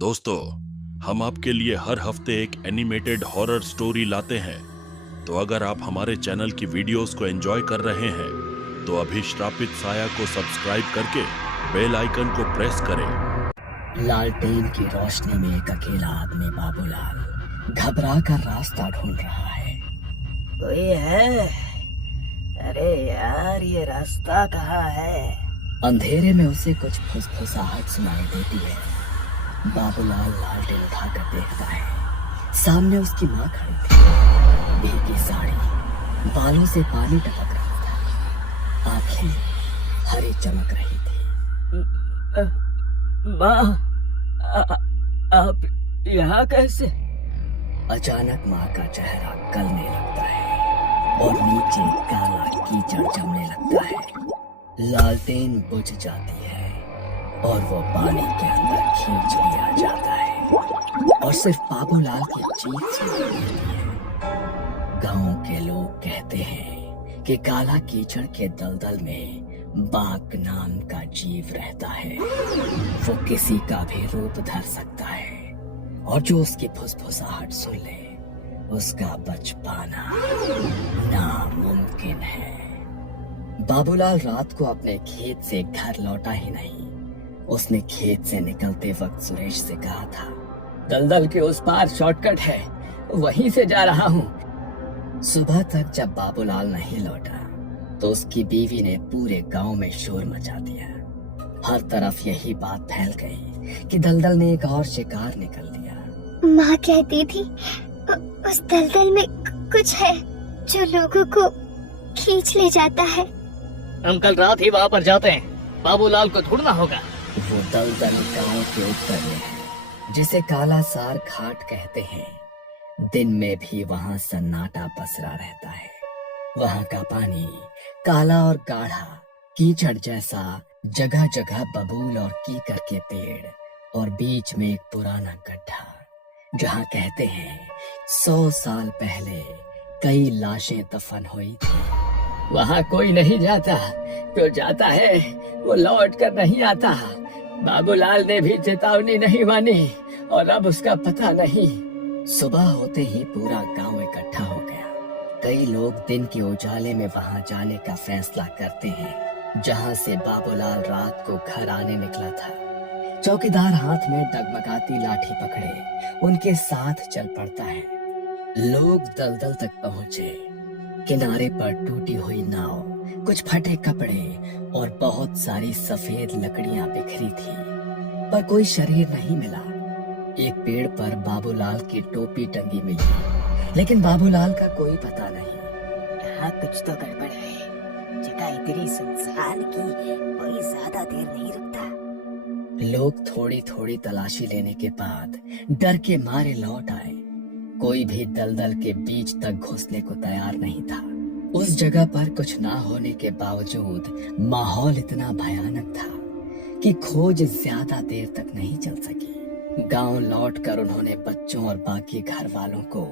दोस्तों, हम आपके लिए हर हफ्ते एक एनिमेटेड हॉरर स्टोरी लाते हैं। तो अगर आप हमारे चैनल की वीडियोस को एंजॉय कर रहे हैं तो अभी श्रापित साया को सब्सक्राइब करके बेल आइकन को प्रेस करें। लालटेन की रोशनी में एक अकेला आदमी बाबूलाल घबरा कर रास्ता ढूंढ रहा है। कोई है? अरे यार, ये रास्ता कहाँ है? अंधेरे में उसे कुछ फुसफुसाहट सुनाई देती है। बाबूलाल लालटेन उठाकर देखता है। सामने उसकी माँ खड़ी थी, भीगी साड़ी, बालों से पानी टपक रहा था, आंखें हरी चमक रही थी। माँ, आप यहाँ कैसे? अचानक माँ का चेहरा गलने लगता है और नीचे काला कीचड़ जमने लगता है। लालटेन बुझ जाती है और वो पानी के अंदर खींच लिया जाता है और सिर्फ बाबूलाल की चीख सुनाई देती है। गांव के लोग कहते हैं कि काला कीचड़ के दलदल में बाघ नाम का जीव रहता है। वो किसी का भी रूप धर सकता है और जो उसकी फुसफुसाहट सुन ले उसका बच पाना नामुमकिन है। बाबूलाल रात को अपने खेत से घर लौटा ही नहीं। उसने खेत से निकलते वक्त सुरेश से कहा था, दलदल के उस पार शॉर्टकट है, वहीं से जा रहा हूँ। सुबह तक जब बाबूलाल नहीं लौटा तो उसकी बीवी ने पूरे गांव में शोर मचा दिया। हर तरफ यही बात फैल गई कि दलदल ने एक और शिकार निकल लिया। माँ कहती थी उस दलदल में कुछ है जो लोगों को खींच ले जाता है। हम कल रात ही वहाँ पर जाते हैं, बाबूलाल को ढूंढना होगा। वो दलदल गांव के उत्तर में है, जिसे काला सार घाट कहते हैं। दिन में भी वहाँ सन्नाटा पसरा रहता है। वहाँ का पानी काला और गाढ़ा, कीचड़ जैसा, जगह जगह बबूल और कीकर के पेड़ और बीच में एक पुराना गड्ढा, जहाँ कहते हैं 100 साल पहले कई लाशें दफन हुई थी। वहाँ कोई नहीं जाता, जो जाता है वो लौट कर नहीं आता। बाबूलाल ने भी चेतावनी नहीं मानी और अब उसका पता नहीं। सुबह होते ही पूरा गांव इकट्ठा हो गया। कई लोग दिन के उजाले में वहां जाने का फैसला करते हैं जहां से बाबूलाल रात को घर आने निकला था। चौकीदार हाथ में डगमगाती लाठी पकड़े उनके साथ चल पड़ता है। लोग दलदल तक पहुंचे। किनारे पर टूटी हुई नाव, कुछ फटे कपड़े और बहुत सारी सफेद लकड़ियां बिखरी थी, पर कोई शरीर नहीं मिला। एक पेड़ पर बाबूलाल की टोपी टंगी मिली, लेकिन बाबूलाल का कोई पता नहीं। यहाँ कुछ तो गड़बड़ है। जगह इतनी सुनसान की कोई ज्यादा देर नहीं रुकता। लोग थोड़ी थोड़ी तलाशी लेने के बाद डर के मारे लौट आए। कोई भी दलदल के बीच तक घुसने को तैयार नहीं था। उस जगह पर कुछ ना होने के बावजूद माहौल इतना भयानक था कि खोज ज्यादा देर तक नहीं चल सकी। गांव लौटकर उन्होंने बच्चों और बाकी घर वालों को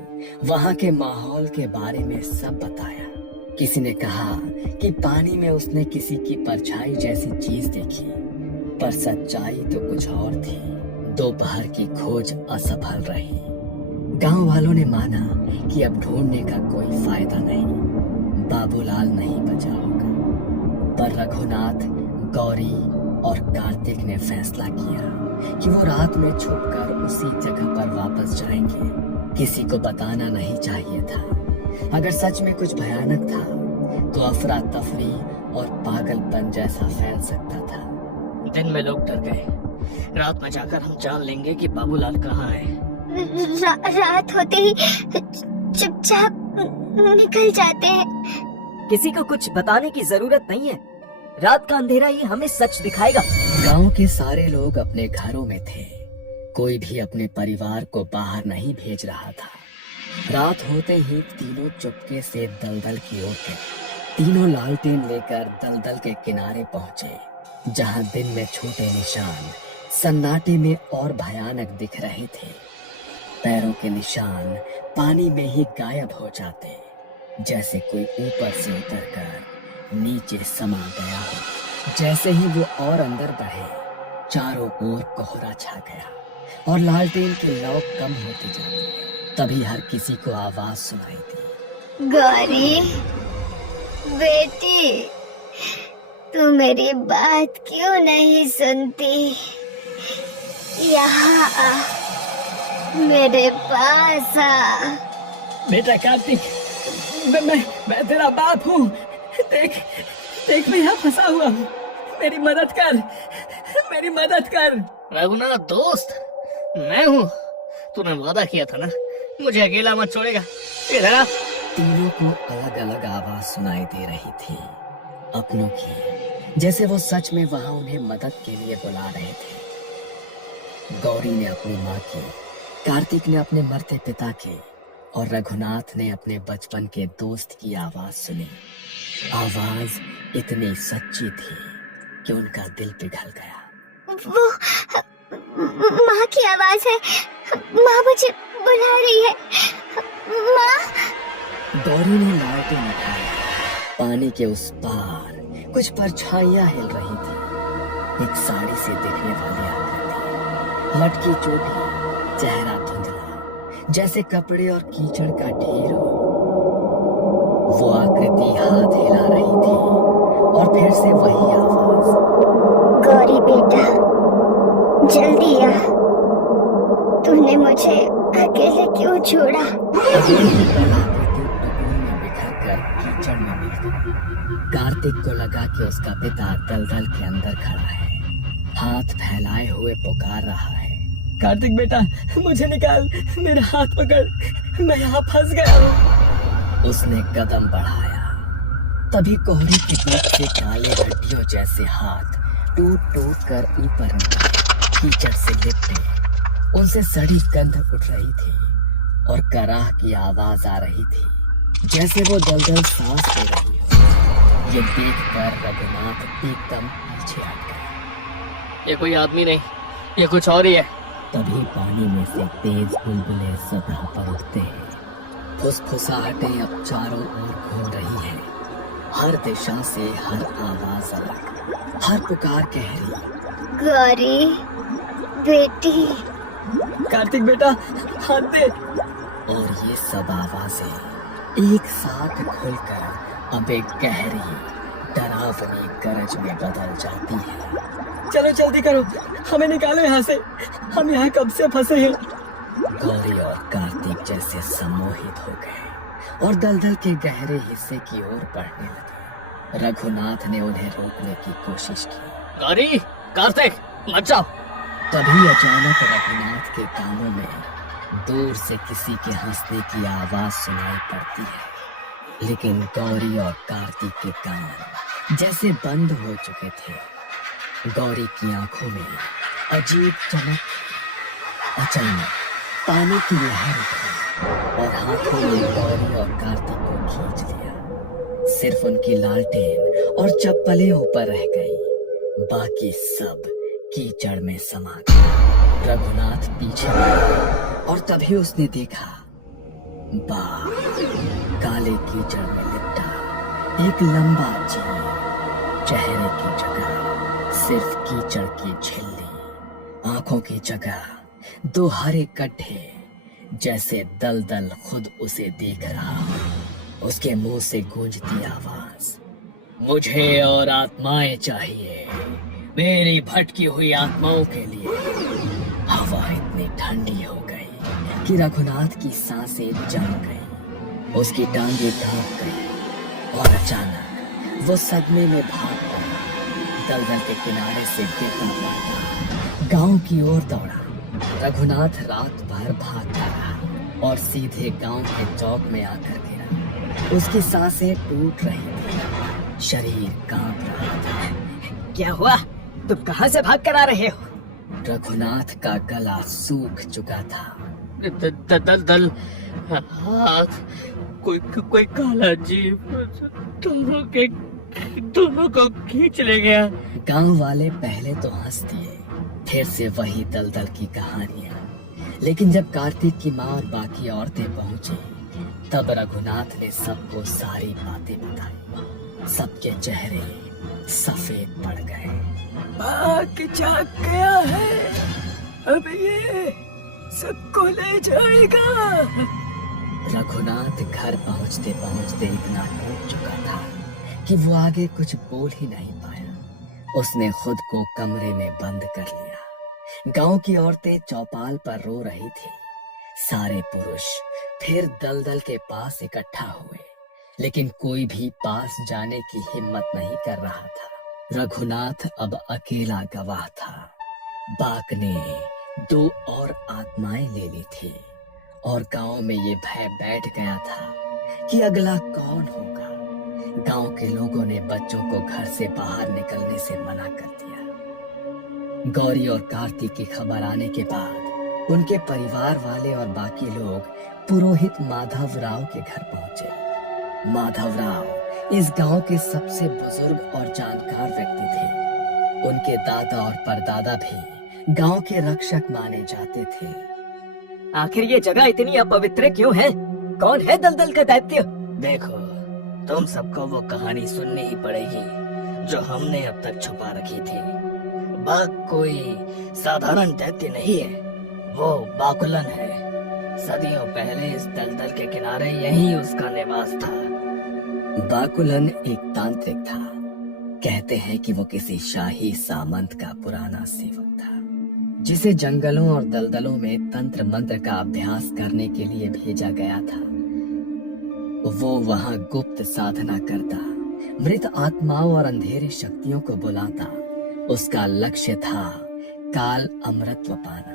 वहां के माहौल के बारे में सब बताया। किसी ने कहा कि पानी में उसने किसी की परछाई जैसी चीज देखी, पर सच्चाई तो कुछ और थी। दोपहर की खोज असफल रही। गांव वालों ने माना कि अब ढूंढने का कोई फायदा नहीं, बाबूलाल नहीं बचा होगा। पर रघुनाथ, गौरी और कार्तिक ने फैसला किया कि वो रात में छुपकर उसी जगह पर वापस जाएंगे। किसी को बताना नहीं चाहिए था। अगर सच में कुछ भयानक था तो अफरा तफरी और पागलपन जैसा फैल सकता था। दिन में लोग डर गए, रात में जाकर हम जान लेंगे कि बाबूलाल कहाँ है। रात होते ही चुपचाप निकल जाते हैं। किसी को कुछ बताने की जरूरत नहीं है। रात का अंधेरा ही हमें सच दिखाएगा। गांव के सारे लोग अपने घरों में थे। कोई भी अपने परिवार को बाहर नहीं भेज रहा था। रात होते ही तीनों चुपके से दलदल की ओर गए। तीनों लालटेन लेकर दलदल के किनारे पहुंचे, जहां दिन में छोटे निशान सन्नाटे में और भयानक दिख रहे थे। पैरों के निशान पानी में ही गायब हो जाते, जैसे कोई ऊपर से उतरकर नीचे समा गया हो। जैसे ही वो और अंदर बढ़े, चारों ओर कोहरा छा गया। और लालटेन की लौ कम होती जाती है। तभी हर किसी को आवाज सुनाई दी। गौरी बेटी, तू मेरी बात क्यों नहीं सुनती? यहाँ आ, मेरे पास आ। बेटा कार्तिक, मैं तेरा बाप हूँ। देख देख, मैं यहाँ फंसा हुआ हूँ। मेरी मदद कर। रघुनाथ दोस्त, मैं हूँ। तूने वादा किया था ना, मुझे अकेला मत छोड़ेगा। इधर आ। तीनों को अलग अलग आवाज सुनाई दे रही थी, अपनों की, जैसे वो सच में वहां उन्हें मदद के लिए बुला रहे थे। गौरी ने अपनी माँ की, कार्तिक ने अपने मरते पिता के, और रघुनाथ ने अपने बचपन के दोस्त की आवाज सुनी। आवाज इतनी सच्ची थी कि उनका दिल पिघल गया। वो माँ की आवाज है। माँ मुझे बुला रही है। माँ। गौरी ने लालटेन उठाया। पानी के उस पार कुछ परछाइयां हिल रही थी। एक साड़ी से दिखने वाली आकृति, लटकी चोटी, चेहरा धुंधला, जैसे कपड़े और कीचड़ का ढेर हो। वो आकृति हाथ हिला रही थी और फिर से वही आवाज। गौरी बेटा, जल्दी आ। तूने मुझे अकेले क्यों छोड़ा? कीचड़ में मिल गई। कार्तिक को लगा कि उसका पिता दलदल के अंदर खड़ा है, हाथ फैलाए हुए पुकार रहा है। कार्तिक बेटा, मुझे निकाल, मेरा हाथ पकड़, मैं यहाँ फंस गया हूँ। उसने कदम बढ़ाया, तभी कोहरे की पीठ से काले हड्डियों जैसे हाथ टूट टूट कर ऊपर निकले, कीचड़ से लिपटे। उनसे सड़ी गंध उठ रही थी और कराह की आवाज आ रही थी, जैसे वो दलदल सांस ले रही हो। ये देखकर रघुनाथ एकदम पीछे हट गए। ये कोई आदमी नहीं, ये कुछ और ही है। तभी पानी में से तेज बुलबुलें सतह पर उठते हैं। फुसफुसाहटें अब चारों ओर घूम रही हैं। हर दिशा से हर आवाज अलग, हर पुकार गहरी। गौरी बेटी। कार्तिक बेटा, हाथ दे। और ये सब आवाजें एक साथ खुलकर अब एक गहरी डरावनी गरज में बदल जाती है। चलो जल्दी करो, हमें निकालो यहाँ से, हम यहाँ कब से फंसे हैं। गौरी और कार्तिक जैसे सम्मोहित हो गए और दलदल के गहरे हिस्से की ओर बढ़ने लगे। रघुनाथ ने उन्हें रोकने की कोशिश की। गौरी, कार्तिक, मत जाओ। तभी अचानक रघुनाथ के कानों में दूर से किसी के हंसने की आवाज सुनाई पड़ती है, लेकिन गौरी और कार्तिक के कान जैसे बंद हो चुके थे। गौरी की आंखों में अजीब चमक। अचानक पानी की लहर उठी और हाथों में गौरी और कार्तिक को खींच लिया। सिर्फ उनकी लालटेन और चप्पलें ऊपर रह गई, बाकी सब कीचड़ में समा गया। रघुनाथ पीछे मुड़ा और तभी उसने देखा, बाघ काले कीचड़ में लिपटा एक लंबा जीव, चेहरे की जगह सिर्फ कीचड़ की झिल्ली, आंखों की जगह दो हरे गड्ढे, जैसे दलदल खुद उसे देख रहा हो। उसके मुंह से गूंजती आवाज, मुझे और आत्माएं चाहिए, मेरी भटकी हुई आत्माओं के लिए। हवा इतनी ठंडी हो गई कि रघुनाथ की सांसें जम गई, उसकी टांगें कांप गई और अचानक वो सदमे में भाग पड़ा। दलदल के किनारे से गिरता पड़ा गांव की ओर दौड़ा। रघुनाथ रात भर भागता रहा और सीधे गांव के चौक में आकर गिरा। उसकी सांसें टूट रही थी, शरीर कांप रहा था। क्या हुआ? तुम कहाँ से भाग कर आ रहे हो? रघुनाथ का गला सूख चुका था। दलदल, हाथ, कोई काला जीव दोनों को खींच ले गया। गांव वाले पहले तो हंस दिए, फिर से वही दलदल की कहानियां। लेकिन जब कार्तिक की माँ और बाकी औरतें पहुंची, तब रघुनाथ ने सबको सारी बातें बताई। सबके चेहरे सफेद पड़ गए। भाग जाग गया है, अब ये सबको ले जाएगा। रघुनाथ घर पहुंचते पहुंचते इतना टूट चुका था कि वो आगे कुछ बोल ही नहीं पाया। उसने खुद को कमरे में बंद कर लिया। गांव की औरतें चौपाल पर रो रही थी। सारे पुरुष फिर दलदल के पास इकट्ठा हुए, लेकिन कोई भी पास जाने की हिम्मत नहीं कर रहा था। रघुनाथ अब अकेला गवाह था। बाघ ने 2 और आत्माएं ले ली थी और गांव में ये भय बैठ गया था कि अगला कौन होगा। गांव के लोगों ने बच्चों को घर से बाहर निकलने से मना कर दिया। गौरी और कार्तिक की खबर आने के बाद उनके परिवार वाले और बाकी लोग पुरोहित माधव राव के घर पहुंचे। माधव राव इस गांव के सबसे बुजुर्ग और जानकार व्यक्ति थे। उनके दादा और परदादा भी गांव के रक्षक माने जाते थे। आखिर ये जगह इतनी अपवित्र क्यों है? कौन है दलदल का दैत्य? देखो, तुम सबको वो कहानी सुननी ही पड़ेगी जो हमने अब तक छुपा रखी थी। बाघ कोई साधारण दैत्य नहीं है, वो बाकुलन है। सदियों पहले इस दलदल के किनारे यही उसका निवास था। बाकुलन एक तांत्रिक था। कहते हैं कि वो किसी शाही सामंत का पुराना सेवक था, जिसे जंगलों और दलदलों में तंत्र मंत्र का अभ्यास करने के लिए भेजा गया था। वो वहां गुप्त साधना करता, मृत आत्माओं और अंधेरी शक्तियों को बुलाता। उसका लक्ष्य था काल अमृतत्व पाना।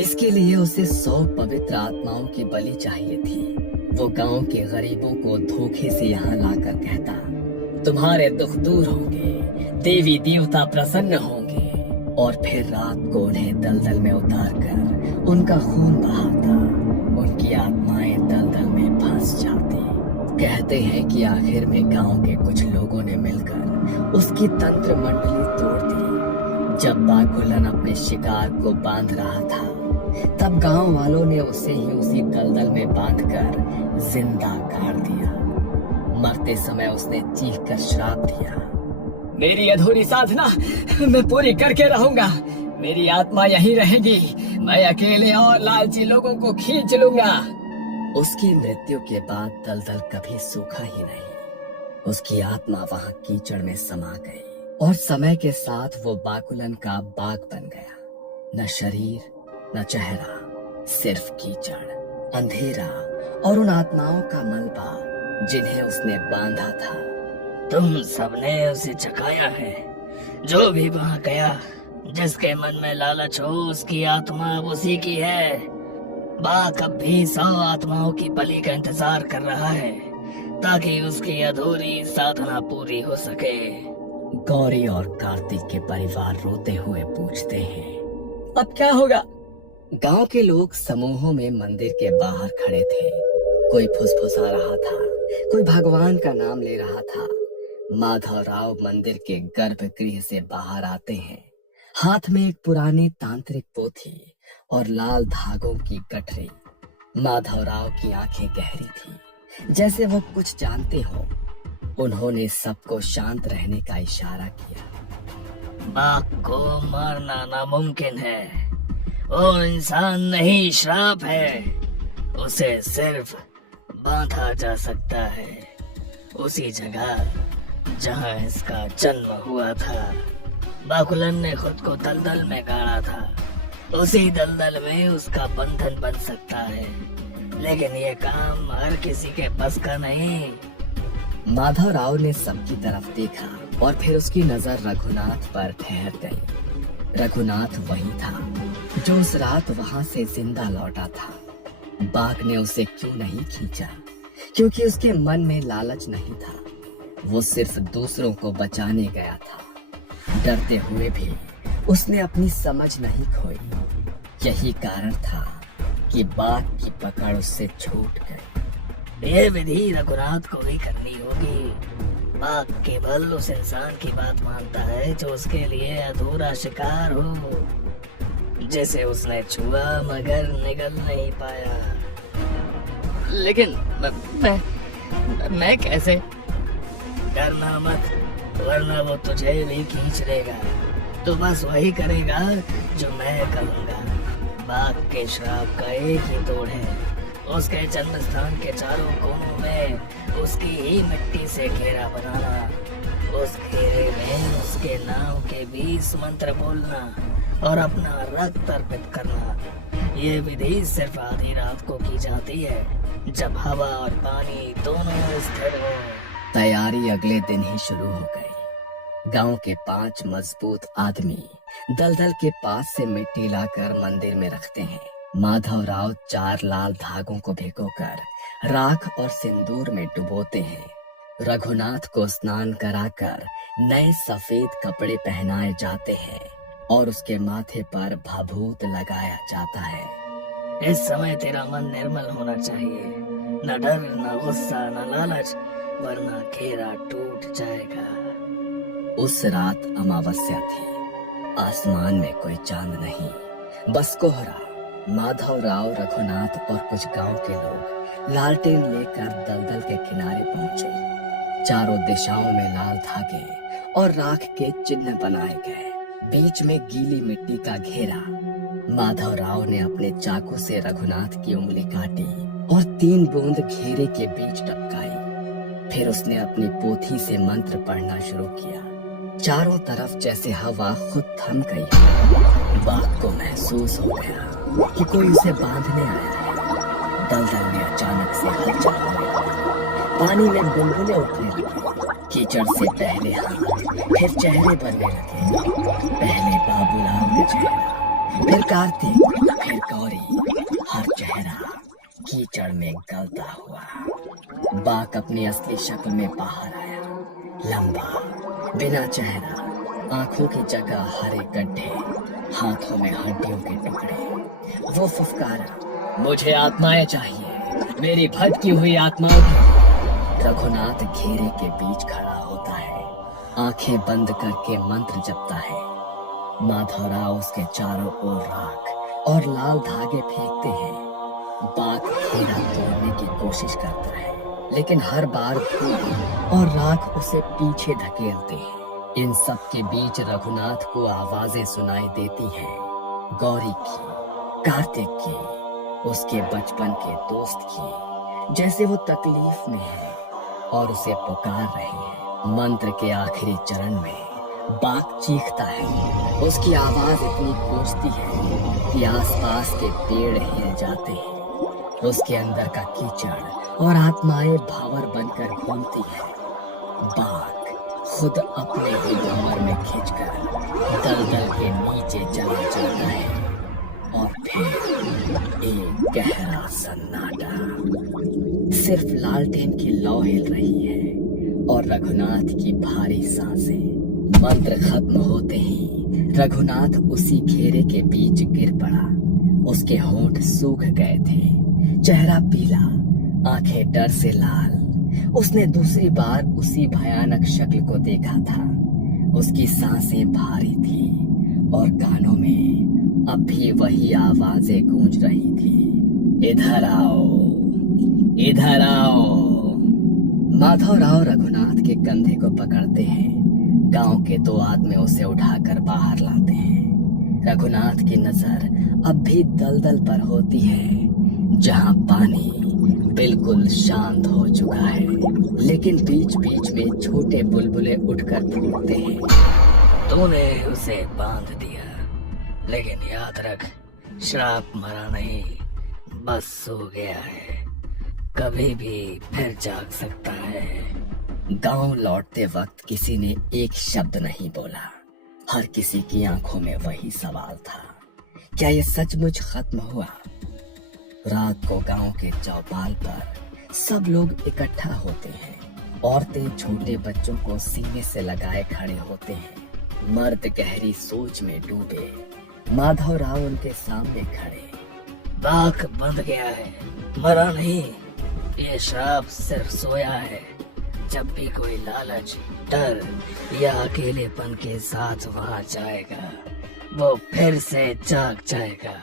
इसके लिए उसे 100 पवित्र आत्माओं की बलि चाहिए थी। वो गांव के गरीबों को धोखे से यहाँ लाकर कहता, तुम्हारे दुख दूर होंगे, देवी देवता प्रसन्न होंगे, और फिर रात को उन्हें दलदल में उतारकर उनका खून बहाता। उनकी आत्माएं दलदल में फंस जाती। कहते हैं कि आखिर में गांव के कुछ लोगों ने मिलकर उसकी तंत्र मंडली तोड़ दी। जब बाकुलन अपने शिकार को बांध रहा था, तब गांव वालों ने उसे ही उसी दलदल में बांधकर जिंदा गाड़ दिया। मरते समय उसने चीख कर श्राप दिया, मेरी अधूरी साधना मैं पूरी करके रहूंगा। मेरी आत्मा यहीं रहेगी। मैं अकेले और लालची लोगों को खींच लूंगा। उसकी मृत्यु के बाद दलदल कभी सूखा ही नहीं। उसकी आत्मा वहां कीचड़ में समा गई और समय के साथ वो बाकुलन का बाग बन गया। न शरीर न चेहरा, सिर्फ कीचड़, अंधेरा और उन आत्माओं का मलबा जिन्हें उसने बांधा था। तुम सबने उसे चखाया है। जो भी वहां गया, जिसके मन में लालच हो, उसकी आत्मा अब उसी की है। बाघ अब भी 100 आत्माओं की बलि का इंतजार कर रहा है, ताकि उसकी अधूरी साधना पूरी हो सके। गौरी और कार्तिक के परिवार रोते हुए पूछते हैं, अब क्या होगा? गांव के लोग समूहों में मंदिर के बाहर खड़े थे। कोई फुसफुसा रहा था, कोई भगवान का नाम ले रहा था। माधव राव मंदिर के गर्भगृह से बाहर आते हैं। हाथ में एक पुरानी तांत्रिक पोथी और लाल धागों की गठरी। माधव राव की आंखें गहरी थी, जैसे वो कुछ जानते हो। उन्होंने सबको शांत रहने का इशारा किया। बाघ को मारना नामुमकिन है। वो इंसान नहीं, श्राप है। उसे सिर्फ बांधा जा सकता है, उसी जगह जहां इसका जन्म हुआ था। बाकुलन ने खुद को दलदल में गाड़ा था। उसी दलदल में उसका बंधन बन सकता है, लेकिन ये काम हर किसी के बस का नहीं। माधव राव ने सबकी तरफ देखा और फिर उसकी नजर रघुनाथ पर ठहर गई। रघुनाथ वही था जो उस रात वहां से जिंदा लौटा था। बाघ ने उसे क्यों नहीं खींचा? क्योंकि उसके मन में लालच नहीं था। वो सिर्फ दूसरों को बचाने गया था। डरते हुए भी उसने अपनी समझ नहीं खोई। यही कारण था कि बाघ की पकड़ उससे छूट गई। ये विधि रघुनाथ को भी करनी होगी। बाघ केवल उस इंसान की बात मानता है जो उसके लिए अधूरा शिकार हो, जिसे उसने छुआ मगर निगल नहीं पाया। लेकिन मैं कैसे? डरना मत, वरना वो तुझे भी खींच लेगा। तो बस वही करेगा जो मैं कहूँगा। बाघ के श्राप का एक ही तोड़ है, उसके जन्म स्थान के चारों कोनों में उसकी ही मिट्टी से घेरा बनाना, उस घेरे में उसके नाम के 20 मंत्र बोलना और अपना रक्त अर्पित करना। ये विधि सिर्फ आधी रात को की जाती है, जब हवा और पानी दोनों स्थिर हो। तैयारी अगले दिन ही शुरू हो गई। गांव के 5 मजबूत आदमी दलदल के पास से मिट्टी लाकर मंदिर में रखते हैं। माधव राव 4 लाल धागों को भिगोकर राख और सिंदूर में डुबोते हैं। रघुनाथ को स्नान कराकर नए सफेद कपड़े पहनाए जाते हैं और उसके माथे पर भभूत लगाया जाता है। इस समय तेरा मन निर्मल होना चाहिए, न डर, न गुस्सा, न लालच, वरना घेरा टूट जाएगा। उस रात अमावस्या थी। आसमान में कोई चांद नहीं, बस कोहरा। माधव राव, रघुनाथ और कुछ गांव के लोग लालटेन लेकर दलदल के किनारे पहुंचे। चारों दिशाओं में लाल धागे और राख के चिन्ह बनाए गए। बीच में गीली मिट्टी का घेरा। माधव राव ने अपने चाकू से रघुनाथ की उंगली काटी और 3 बूंद घेरे के बीच टपकाई। फिर उसने अपनी पोथी से मंत्र पढ़ना शुरू किया। चारों तरफ जैसे हवा खुद थम गई। बाघ को महसूस हो गया कि कोई उसे बांधने आया है। दलदल में अचानक से हलचल होने लगी। पानी में बुलबुलें उठने लगी। कीचड़ से पहले हाथ, फिर चेहरे बनने लगे। पहले बाबूलाल का चेहरा, फिर कार्तिक, फिर गौरी। हर चेहरा कीचड़ में गलता हुआ। बाघ अपनी असली शक्ल में बाहर आया। लंबा, बिना चेहरा, आंखों की जगह हरे गड्ढे, हाथों में हड्डियों के टुकड़े। वो फुफकारा, मुझे आत्माएं चाहिए, मेरी भटकी हुई आत्माओं की। रघुनाथ घेरे के बीच खड़ा होता है, आंखें बंद करके मंत्र जपता है। माधवराव उसके चारों ओर राख और लाल धागे फेंकते हैं। बाघ घेरा तोड़ने की कोशिश करता है, लेकिन हर बार धूल और राख उसे पीछे धकेलते हैं। इन सब के बीच रघुनाथ को आवाजें सुनाई देती हैं, गौरी की, कार्तिक की, उसके बचपन के दोस्त की, जैसे वो तकलीफ में है और उसे पुकार रहे हैं। मंत्र के आखिरी चरण में बाघ चीखता है। उसकी आवाज इतनी गूंजती है कि आसपास के पेड़ हिल जाते हैं। उसके अंदर का कीचड़ और आत्माएं भावर बनकर घूमती है। बाघ खुद अपने ही भंवर में खींचकर दलदल के नीचे चला जाता है और फिर एक गहरा सन्नाटा। सिर्फ लालटेन की लौ हिल रही है और रघुनाथ की भारी सांसें। मंत्र खत्म होते ही रघुनाथ उसी घेरे के बीच गिर पड़ा। उसके होंठ सूख गए थे, चेहरा पीला, आंखें डर से लाल। उसने दूसरी बार उसी भयानक शक्ल को देखा था। उसकी सांसें भारी थी और कानों में अब भी वही आवाजें गूंज रही थी, इधर आओ, इधर आओ। माधवराव रघुनाथ के कंधे को पकड़ते हैं। गांव के 2 आदमी उसे उठाकर बाहर लाते हैं। रघुनाथ की नजर अब भी दलदल पर होती है, जहां पानी बिल्कुल शांत हो चुका है, लेकिन बीच बीच में छोटे बुलबुले उठकर फूटते हैं। तूने उसे बांध दिया, लेकिन याद रख, श्राप मरा नहीं, बस सो गया है, कभी भी फिर जाग सकता है। गांव लौटते वक्त किसी ने एक शब्द नहीं बोला। हर किसी की आंखों में वही सवाल था, क्या ये सचमुच खत्म हुआ? रात को गांव के चौपाल पर सब लोग इकट्ठा होते हैं। औरतें छोटे बच्चों को सीने से लगाए खड़े होते हैं। मर्द गहरी सोच में डूबे। माधवराव उनके सामने खड़े। बाघ बंध गया है, मरा नहीं। ये श्राप सिर्फ सोया है। जब भी कोई लालच, डर या अकेलेपन के साथ वहां जाएगा, वो फिर से जाग जाएगा।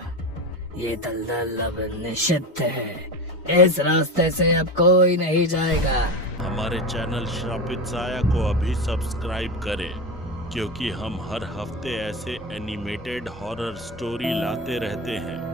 ये दलदल अब निषिद्ध है। इस रास्ते से अब कोई नहीं जाएगा। हमारे चैनल श्रापित साया को अभी सब्सक्राइब करें क्योंकि हम हर हफ्ते ऐसे एनिमेटेड हॉरर स्टोरी लाते रहते हैं